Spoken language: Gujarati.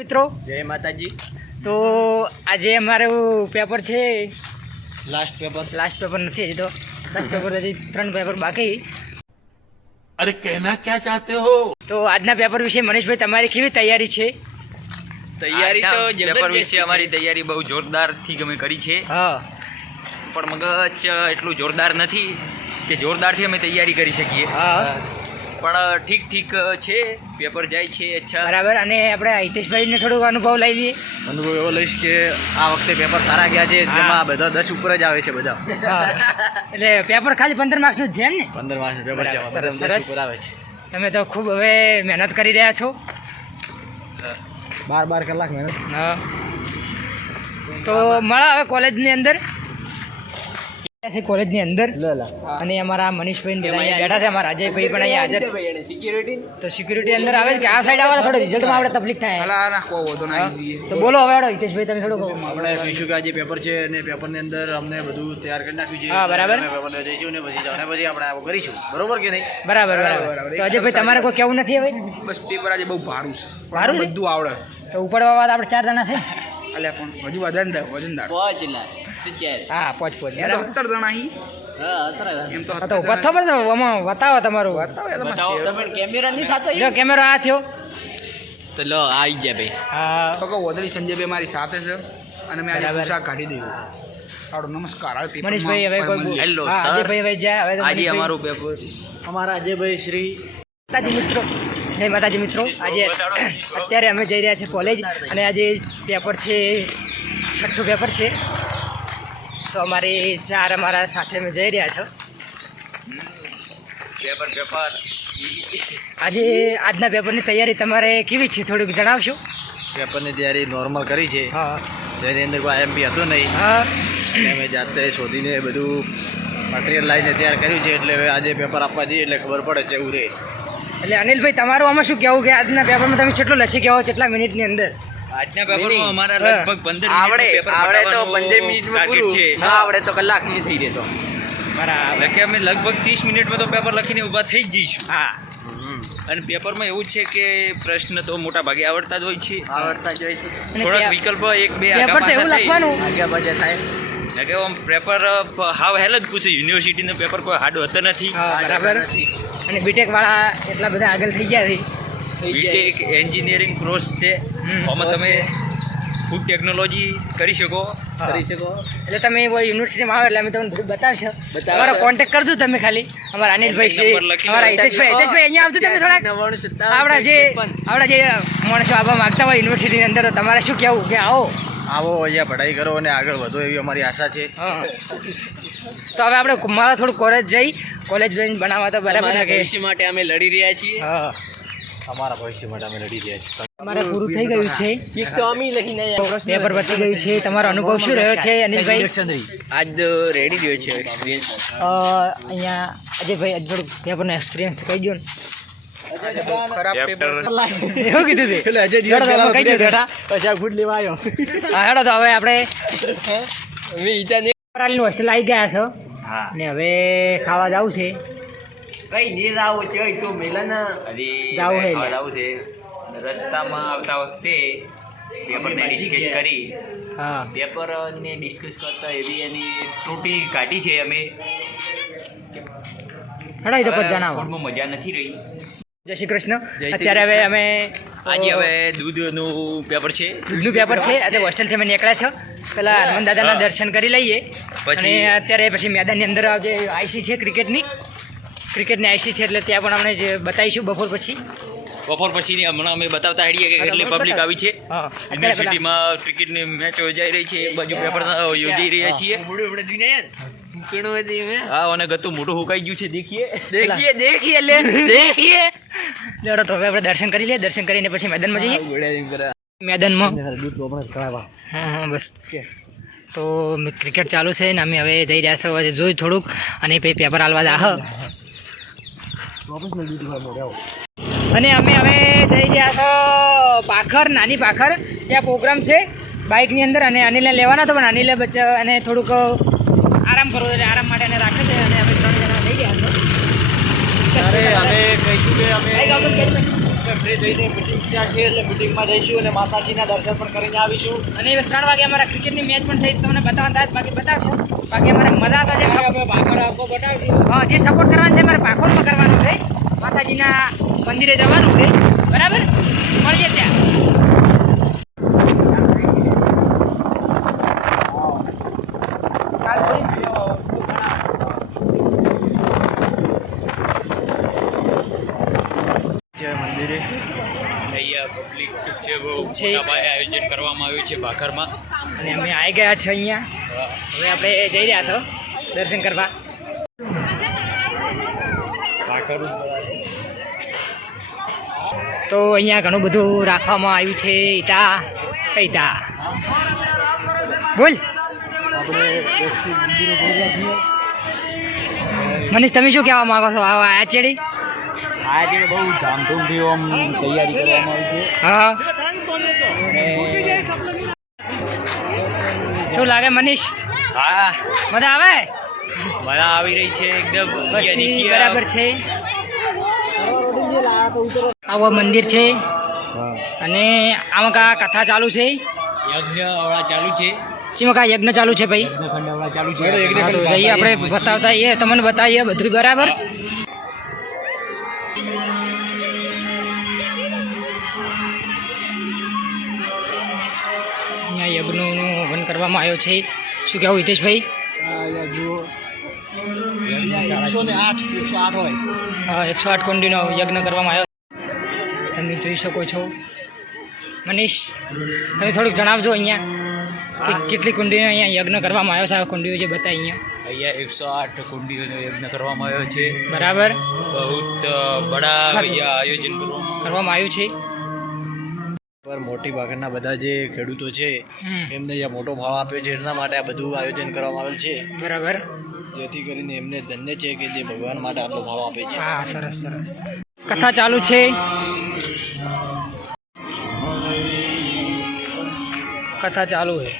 મિત્રો જય માતાજી। તો આજે અમારું પેપર છે લાસ્ટ પેપર નથી હજી તો લાસ્ટ પેપર હજી 3 પેપર બાકી। अरे कहना क्या चाहते हो? તો આજના પેપર વિશે મનીષભાઈ તમારી કેવી તૈયારી છે? તૈયારી તો પેપર વિશે અમારી તૈયારી બહુ જોરદારથી અમે કરી છે, હા, પણ મગજ એટલું જોરદાર નથી કે જોરદારથી અમે તૈયારી કરી શકીએ, હા, પણ ઠીક છે, પેપર જાય છે અચ્છા બરાબર। અને આપણે હિતેશભાઈને થોડોક અનુભવ લઈ લઈએ। અનુભવ એવો લઈશ કે આ વખતે પેપર સારા ગયા છે, જેમાં બધા 10 ઉપર જ આવે છે બધા। હા, એટલે પેપર ખાલી 15 માર્ક્સનું જ છે એમ ને? 15 માર્ક્સ પેપર છે, સરસ, 10 સરસ। ઉપર આવે છે। તમે તો ખૂબ હવે મહેનત કરી રહ્યા છો। 12 કલાક મહેનત। હા, તો મળે હવે કોલેજની અંદર કોલેજની અંદર અને અમારા મનીષભાઈ બેઠા છે, અમારા અજયભાઈ પણ અહીંયા હાજર છે। તો સિક્યુરિટી અંદર આવે કે આ સાઈડ આવે થોડો રિઝલ્ટમાં આપણે તકલીફ થાય, તો બોલો હવે હિતેશભાઈ તમે થોડું આપણે કહીશું કે આજે પેપર છે અને પેપરની અંદર અમને બધું તૈયાર કરી નાખ્યું છે। હા, બરાબર। પેપર લઈ જઈશું ને પછી આપણે આવું કરીશું, બરોબર કે નહીં? બરાબર। તો અજયભાઈ તમારે કોઈ કેવું નથી હવે? બસ પેપર આજે બહુ ભારું છે, ભારું છે? બધું આવડે તો ઉપડવા વાત આપણે 4 જણા થઈ, અલ્યા પણ હજુ વજનદાર હા, પોચ એમ તો 17 જણા હી એમ તો તો પથ્થો પર આમાં બતાવો તમારું જો કેમેરો આ થયો તો લો આવી ગયા ભાઈ। હા, તો વદળી સંજયભાઈ મારી સાથે છે અને મેં આજે બરાબર। પોશાક કાઢી દઉં। આવડો નમસ્કાર આવે પેપરમાં મનીષભાઈ હવે કોઈ હેલો હા, સર, અજયભાઈ હવે જાય હવે તો આજે મનીષભાઈ- અમારું પેપર અમારા અજયભાઈ શ્રી માતાજી મિત્રો, જય માતાજી મિત્રો, આજે અત્યારે અમે જઈ રહ્યા છીએ કોલેજ અને આજે પેપર છે 6થું પેપર છે, તો અમારે 4 અમારા સાથે અમે જઈ રહ્યા છો। પેપર આજે આજના પેપરની તૈયારી તમારે કેવી છે થોડુંક જણાવશો? પેપરની તૈયારી નોર્મલ કરી છે, હા, જેની અંદર કોઈ આઈએમપી હતું નહીં, હા, અને અમે જાતે શોધીને બધું મટીરિયલ લાવીને તૈયાર કર્યું છે, એટલે હવે આજે પેપર આપવા જઈએ એટલે ખબર પડે છે એવું રહે। એટલે અનિલભાઈ તમારું આમાં શું કહેવું કે આજના પેપરમાં તમે કેટલું લસી કહેવો કેટલા મિનિટની અંદર? આજના પેપરમાં અમારા લગભગ 15 આવડે તો 15 મિનિટમાં પૂરું ના આવડે તો કલાક ની થઈ રહેતો। બરાબર, એટલે કે અમે લગભગ 30 મિનિટમાં તો પેપર લખીને ઊભા થઈ જ જઈશું। હા, અને પેપરમાં એવું છે કે પ્રશ્ન તો મોટા ભાગે આવડતા જ હોય છે, આવડતા જ હોય છે, અને થોડાક પે- વિકલ્પ 1-2 પેપર તો એવું લખવાનું આગળ પાછળ થાય। કે આમ પેપર હાવ હેલ જ પૂછે, યુનિવર્સિટીનું પેપર કોઈ હાર્ડ હોતું નથી। હા, બરાબર। અને બીટેક વાળા એટલા બધા આગળ થઈ ગયા છે, બીટેક એન્જિનિયરિંગ કોર્સ છે, આમાં તમે ફૂડ ટેકનોલોજી કરી શકો। એટલે તમે યુનિવર્સિટીમાં આવો એટલે અમે તમને બધું બતાવશો, તમારો કોન્ટેક્ટ કરજો તમે ખાલી અમારા અનિલભાઈ છે, નંબર લખી અમારા હિતેશભાઈ અહીંયા આવજો તમે થોડાક આપણા જે માણસો આવવા માંગતા હોય યુનિવર્સિટીની અંદર, તો તમારે શું કહેવું કે આવો અહીંયા પઢાઈ કરો અને આગળ વધો એવી અમારી આશા છે। હા, તો હવે આપણે મારા થોડું કોલેજ બનાવવા તો બરાબર છે કે માટે અમે લડી રહ્યા છીએ, હા, અમારા ભવિષ્ય માટે અમે લડી રહ્યા છીએ। તમારે પૂરું થઈ ગયું છે, પેપર પતી ગયું છે, તમારો અનુભવ શું રહ્યો છે અનિલભાઈ? આજ રેડી રહ્યો છે એક્સપિરિયન્સ। અહીંયા અજયભાઈ થોડુંક પેપરનો એક્સપિરિયન્સ કહી દો ને। ખરાબ પેપર એવું કીધું છે એટલે અજય હેડો તો અમે કહી દઉં. પછી આ ફૂડ લેવા આવ્યો। હા, હેડો તો હવે આપણે વિચાર પરાલીની હોસ્ટેલ આવી ગયા છો હા, ને હવે ખાવા જવું છે, કઈ નહીં આવું છે તો મેલન જાવું હે. જાવું છે। રસ્તામાં આવતા વખતે પેપરને ડિસ્કસ કરી, હા, પેપરને ડિસ્કસ કરતા એવી એની ત્રુટિ કાઢી છે અમે। હેડો એ તો પછી જણાવો। ફૂડમાં મજા નથી રહી। જય શ્રી કૃષ્ણ। અત્યારે હવે અમે આજે હવે દૂધનું પેપર છે, દૂધનું પેપર છે, આજે હોસ્ટેલથી અમે નીકળ્યા છો, પેલા હનુમાન દાદાના દર્શન કરી લઈએ અને અત્યારે પછી મેદાનની અંદર જે આઈસી છે ક્રિકેટની આઈસી છે, એટલે ત્યાં પણ આપણે જે બતાવીશું બપોર પછી હમણાં અમે બતાવતા હેડીએ કે કેટલી પબ્લિક આવી છે। હા, યુનિવર્સિટીમાં ક્રિકેટની મેચ યોજાઈ રહી છે, એક બાજુ પેપર યોજાઈ રહ્યા છીએ। હા, અને ગતું મોટું હુકાઈ ગયું છે, દેખીએ લેડો તો હવે આપણે દર્શન કરી લઈએ, દર્શન કરીને પછી મેદાનમાં જઈએ। મેદાનમાં હા, બસ તો ક્રિકેટ ચાલુ છે ને અમે હવે જઈ રહ્યા છીએ, હવે જોઈ થોડુંક અને પછી પેપર હાલવા જાહ અને અમે હવે જઈ રહ્યા છો પાખર, નાની પાખર, ત્યાં પ્રોગ્રામ છે બાઇકની અંદર અને અનિલને લેવાના હતો, પણ અનિલે અને થોડુંક આરામ કરવો એટલે આરામ માટે એને રાખે છે અને અમે 3 જણા જઈ રહ્યા છો। અમે કહીશું કે અમે બાઈક આવતું જ કરી દે. ફ્રી થઈને પછી ત્યાં છે એટલે મિટિંગમાં જઈશું અને માતાજીના દર્શન પણ કરીને આવીશું. અને 3 વાગે અમારા ક્રિકેટની મેચ પણ થઈ તમને બતાવવાનું થાય બાકી બતાવશું. બાકી અમારે મજા આવે છે ભાખર આપો બતાવજો. હા જે સપોર્ટ કરવાનો છે મારે પાખોરમાં કરવાનો છે માતાજીના મંદિરે જવાનું છે બરાબર મળીએ ત્યાં. મંદિરે અહીંયા પબ્લિક છે બહુ મોટા પાયે આયોજન કરવામાં આવ્યું છે ભાખરમાં. અને અમે આવી ગયા છે અહીંયા. હવે આપણે જઈ રહ્યા છો દર્શન કરવા. ભાખર તો અહીંયા ઘણું બધું રાખવામાં આવ્યું છે. ઈટા કઈ ઈટા બોલ મનીષ તમે શું કહેવા માંગો છો આ ચેડી? આજે બહુ ધામધૂમથી આમ તૈયારી કરવામાં આવી છે. હા શું લાગે મનીષ? હા મજા આવે? મજા આવી રહી છે એકદમ. વસ્તી બરાબર છે. આવો મંદિર છે અને આમાં કા કથા ચાલુ છે. યજ્ઞ હમણાં ચાલુ છે. શીમાં કા યજ્ઞ ચાલુ છે ભાઈ? યજ્ઞખંડ હમણાં ચાલુ છે. હા, તો જઈએ આપણે બતાવતા આવીએ તમને બતાવીએ બધું બરાબર. અહીંયા યજ્ઞનું હવન કરવામાં આવ્યો છે. શું કહેવું હિતેશભાઈ? 108 હોય. હા 108 કુંડીનો યજ્ઞ કરવામાં આવ્યો તમે જોઈ શકો છો. મનીષ તમે થોડુંક જણાવજો અહીંયા કે કેટલી કુંડીનો અહીંયા યજ્ઞ કરવામાં આવ્યો છે. આ કુંડીઓ જે બતાવી અહીંયા 108 કુંડીઓનો યજ્ઞ કરવામાં આવ્યો છે. બરાબર બહુ બડા અહીંયા આયોજન કરવામાં આવ્યું છે. પર મોટી ભાખરના બધા જે ખેડૂતો છે એમને અહીંયા મોટો ભાવ આપ્યો છે એના માટે આ બધું આયોજન કરવામાં આવેલ છે. બરાબર જેથી કરીને એમને ધન્ય છે કે જે ભગવાન માટે આટલો ભાવ આપે છે. હા સરસ સરસ. કથા ચાલુ છે. કથા ચાલુ છે.